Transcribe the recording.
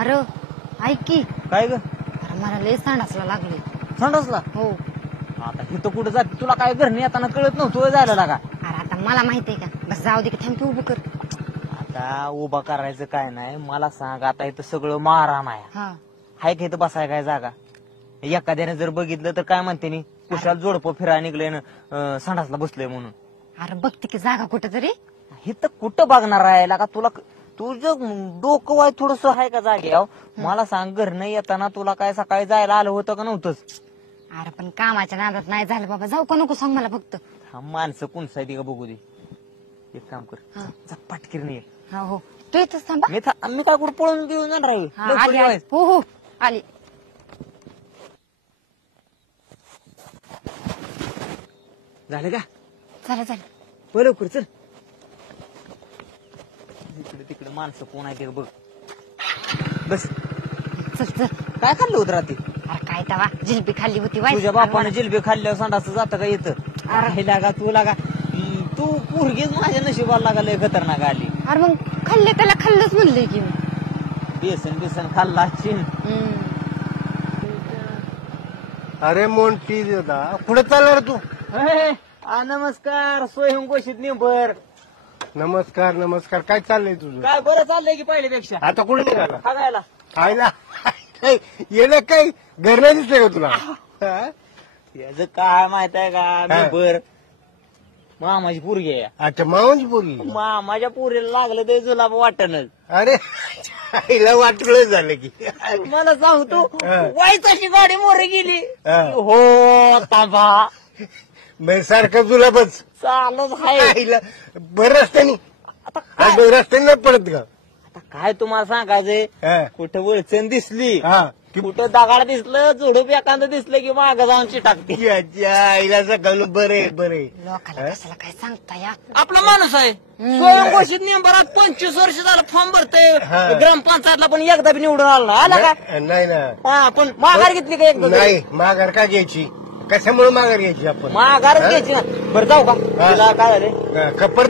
अरे ऐक की, काय ग अरे मला लय सांडासला लागले. संडासला? हो. आता इथं कुठं जाते तुला काय घरने येताना कळत नव्हतं जायला लागा. अरे आता मला माहितीये का, बस जाऊ दे की, थांब की उभं कर. आता उभा करायचं काय नाही मला सांग. आता इथं सगळं माराम आहे, हा हाय का इथं बसाय काय जागा? एखाद्याने जर बघितलं तर काय म्हणते नी कुशाल जोडपं फिरायला निघलंय संडासला बसलंय म्हणून. अरे बघते की जागा कुठं तरी. इथं कुठं बघणार आहे लागा तुला? तुझं डोकं वाय थोडस आहे का जाग्यावर? मला सांग घरनं येताना तुला काय सकाळी जायला आलं होतं का नव्हतंच? अरे पण कामाच्या नादात नाही झालं बाबा, जाऊ का नको सांग मला फक्त. हा माणसं कोणसा का बघू दे. एक काम कर, हा. जा पटकिरणी ये. हा हो, तू येतच थांबा. मी काय कुठं पळून घेऊन जाणार आहे? हा, लवकर आली आली. येवायचं. हो हो आली. झालं का? चला चला. हो लवकर चल. इकडे तिकडे माणसं कोण आहे ते बघ. बस. चल चल. काय खाल्लं होतं रात्री? अरे काय तवा जिलबी खाल्ली होती वाईट. तुझ्या बापाने जिलबी खाल्ल्यावर संडास जातं का येतं? अरे लागा तू लागा, तू पोरगीच माझ्या नशिबाला लागा लय खतरनाक आली. अरे मग खाल्ले त्याला खाल्लंच म्हणलंय की मी. बेसन खाल्ला चिन. अरे मोंटी दादा कुठे चालला रे तू? नमस्कार स्वयं घोषित निंबर. नमस्कार नमस्कार. काय चाललंय तुझं? काय बरं चाललंय की पहिल्यापेक्षा? आता कुठे निघाला? खायला खायला? येणं काही घर नाही दिसतंय का तुला? हा? याच काय माहित आहे का? हा. निंबर मामाची पोरगी आहे. अच्छा मावंची पोरगी. मामाच्या पोरीला लागलं ते जुलाब वाटणच. अरे आईला वाटलं झालं की. मला सांगतो हा. वाईचाची गाडी मोरे गेली. हा. हो तांबा मग सारखं तुला बस चालत आहे. आईला बरं रस्त्याने आता काय रस्त्याने नाही पडत का? आता काय तुम्हाला सांगायचंय? हा. कुठं वळचण दिसली, हा. कुठं दगाड दिसलं, झोडूप एखादं दिसलं की मागं जाऊन टाकते. याच्या आईला सकाळ बरे बरे. लोकाला कशाला काय सांगता या. आपला माणूस आहे स्वयं घोषित निंबरात 25 वर्ष झालं फॉर्म भरतोय हा. ग्रामपंचायतला, पण एकदा बी निवडून आला ना. आला का? नाही ना. हा, पण माघार घेतली का एकदा तरी? नाही माघार का घ्यायची? कशामुळे माघार घ्यायची आपण? माघारच हा? घ्यायची ना. बरं जाऊ का? हा. तुला काय झालं? कपर